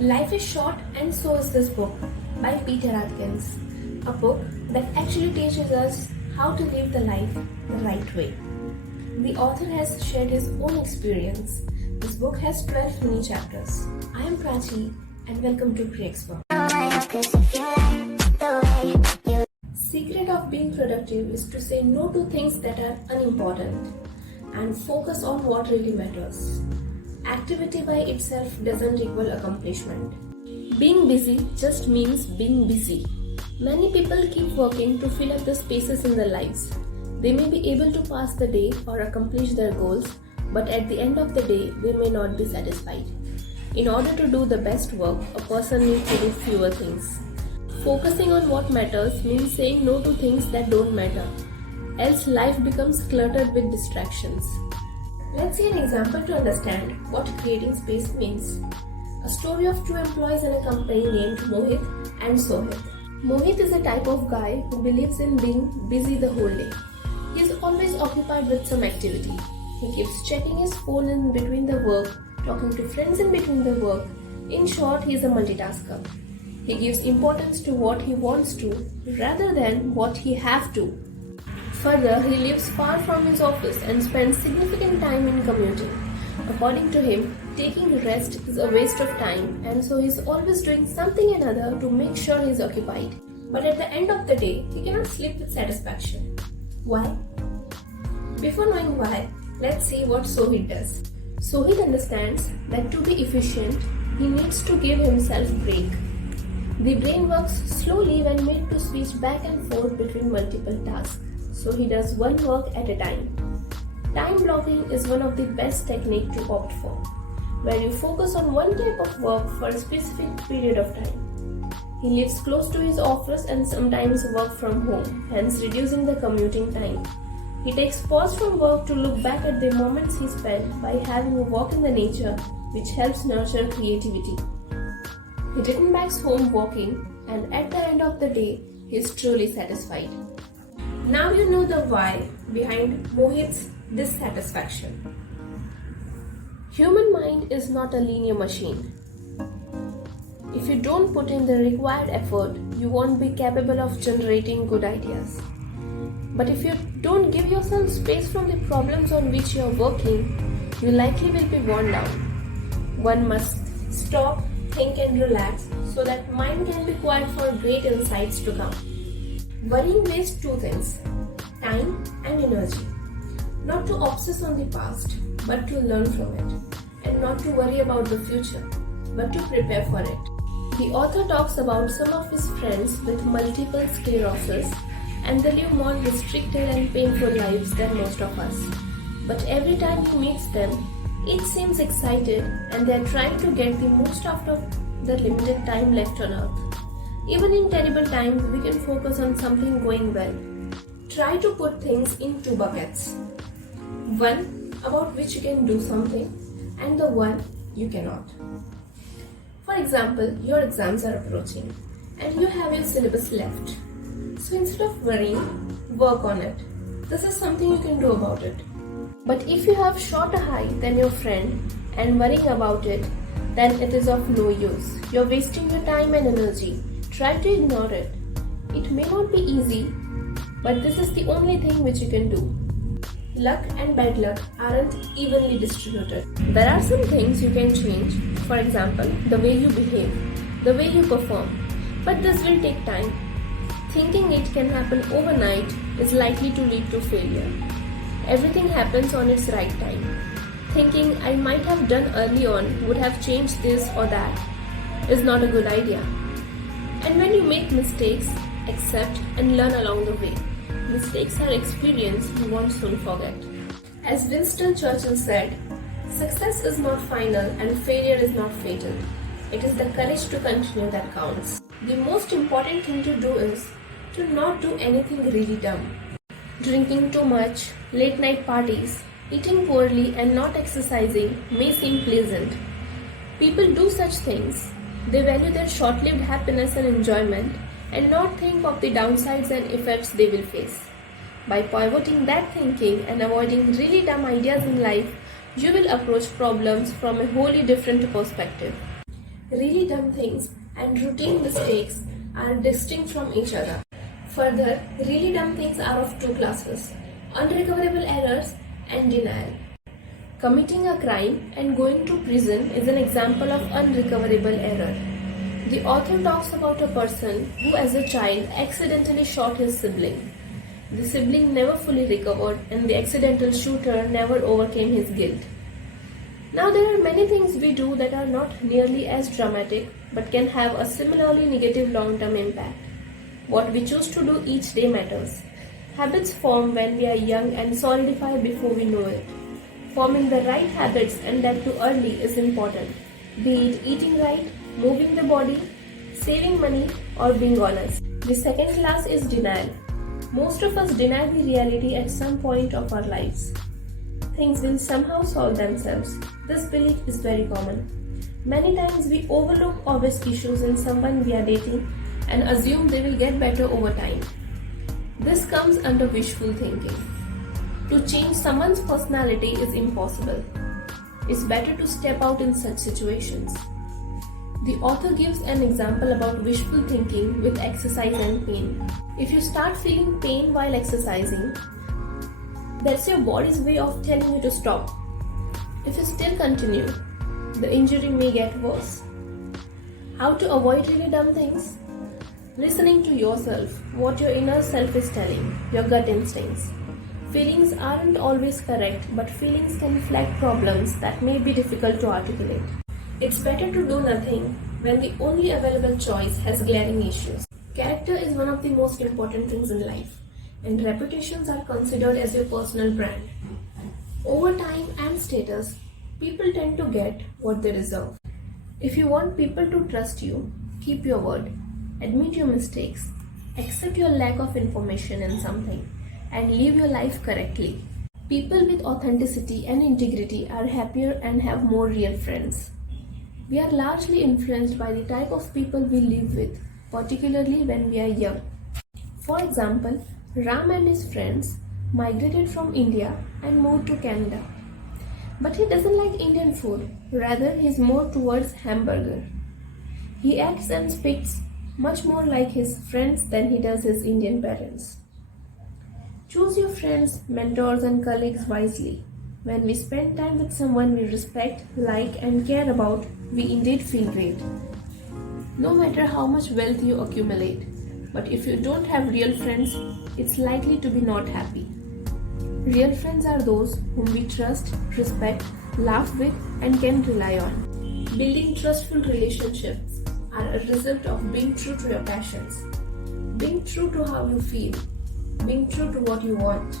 Life is short and so is this book by Peter Atkins, a book that actually teaches us how to live the life the right way. The author has shared his own experience. This book has 12 mini chapters. I am Prachi and welcome to Creaexber. Secret of being productive is to say no to things that are unimportant and focus on what really matters. Activity by itself doesn't equal accomplishment. Being busy just means being busy. Many people keep working to fill up the spaces in their lives. They may be able to pass the day or accomplish their goals, but at the end of the day, they may not be satisfied. In order to do the best work, a person needs to do fewer things. Focusing on what matters means saying no to things that don't matter, else life becomes cluttered with distractions. Let's see an example to understand what creating space means. A story of two employees in a company named Mohit and Sohit. Mohit is a type of guy who believes in being busy the whole day. He is always occupied with some activity. He keeps checking his phone in between the work, talking to friends in between the work. In short, he is a multitasker. He gives importance to what he wants to rather than what he have to. Further, he lives far from his office and spends significant time in commuting. According to him, taking rest is a waste of time, and so he is always doing something or another to make sure he is occupied. But at the end of the day, he cannot sleep with satisfaction. Why? Before knowing why, let's see what Sohit does. Sohit understands that to be efficient, he needs to give himself a break. The brain works slowly when made to switch back and forth between multiple tasks. So he does one work at a time. Time blocking is one of the best techniques to opt for, where you focus on one type of work for a specific period of time. He lives close to his office and sometimes work from home, hence reducing the commuting time. He takes pause from work to look back at the moments he spent by having a walk in the nature, which helps nurture creativity. He returns back home walking, and at the end of the day, he is truly satisfied. Now you know the why behind Mohit's dissatisfaction. Human mind is not a linear machine. If you don't put in the required effort, you won't be capable of generating good ideas. But if you don't give yourself space from the problems on which you are working, you likely will be worn down. One must stop, think and relax so that mind can be quiet for great insights to come. Worrying wastes two things, time and energy. Not to obsess on the past, but to learn from it. And not to worry about the future, but to prepare for it. The author talks about some of his friends with multiple sclerosis, and they live more restricted and painful lives than most of us. But every time he meets them, each seems excited and they are trying to get the most out of the limited time left on earth. Even in terrible times, we can focus on something going well. Try to put things in two buckets. One about which you can do something and the one you cannot. For example, your exams are approaching and you have your syllabus left. So instead of worrying, work on it. This is something you can do about it. But if you have shorter height than your friend and worrying about it, then it is of no use. You're wasting your time and energy. Try to ignore it. It may not be easy, but this is the only thing which you can do. Luck and bad luck aren't evenly distributed. There are some things you can change, for example, the way you behave, the way you perform, but this will take time. Thinking it can happen overnight is likely to lead to failure. Everything happens on its right time. Thinking I might have done early on would have changed this or that is not a good idea. And when you make mistakes, accept and learn along the way. Mistakes are experience you won't soon forget. As Winston Churchill said, success is not final and failure is not fatal. It is the courage to continue that counts. The most important thing to do is to not do anything really dumb. Drinking too much, late night parties, eating poorly and not exercising may seem pleasant. People do such things. They value their short-lived happiness and enjoyment and not think of the downsides and effects they will face. By pivoting that thinking and avoiding really dumb ideas in life, you will approach problems from a wholly different perspective. Really dumb things and routine mistakes are distinct from each other. Further, really dumb things are of two classes: unrecoverable errors and denial. Committing a crime and going to prison is an example of unrecoverable error. The author talks about a person who, as a child, accidentally shot his sibling. The sibling never fully recovered, and the accidental shooter never overcame his guilt. Now, there are many things we do that are not nearly as dramatic but can have a similarly negative long-term impact. What we choose to do each day matters. Habits form when we are young and solidify before we know it. Forming the right habits, and that too early, is important. Be it eating right, moving the body, saving money, or being honest. The second class is denial. Most of us deny the reality at some point of our lives. Things will somehow solve themselves. This belief is very common. Many times we overlook obvious issues in someone we are dating and assume they will get better over time. This comes under wishful thinking. To change someone's personality is impossible. It's better to step out in such situations. The author gives an example about wishful thinking with exercise and pain. If you start feeling pain while exercising, that's your body's way of telling you to stop. If you still continue, the injury may get worse. How to avoid really dumb things? Listening to yourself, what your inner self is telling, your gut instincts. Feelings aren't always correct, but feelings can flag problems that may be difficult to articulate. It's better to do nothing when the only available choice has glaring issues. Character is one of the most important things in life, and reputations are considered as your personal brand. Over time and status, people tend to get what they deserve. If you want people to trust you, keep your word, admit your mistakes, accept your lack of information in something, and live your life correctly. People with authenticity and integrity are happier and have more real friends. We are largely influenced by the type of people we live with, particularly when we are young. For example, Ram and his friends migrated from India and moved to Canada. But he doesn't like Indian food, rather he's more towards hamburger. He acts and speaks much more like his friends than he does his Indian parents. Choose your friends, mentors, and colleagues wisely. When we spend time with someone we respect, like, and care about, we indeed feel great. No matter how much wealth you accumulate, but if you don't have real friends, it's likely to be not happy. Real friends are those whom we trust, respect, laugh with, and can rely on. Building trustful relationships are a result of being true to your passions, being true to how you feel, being true to what you want.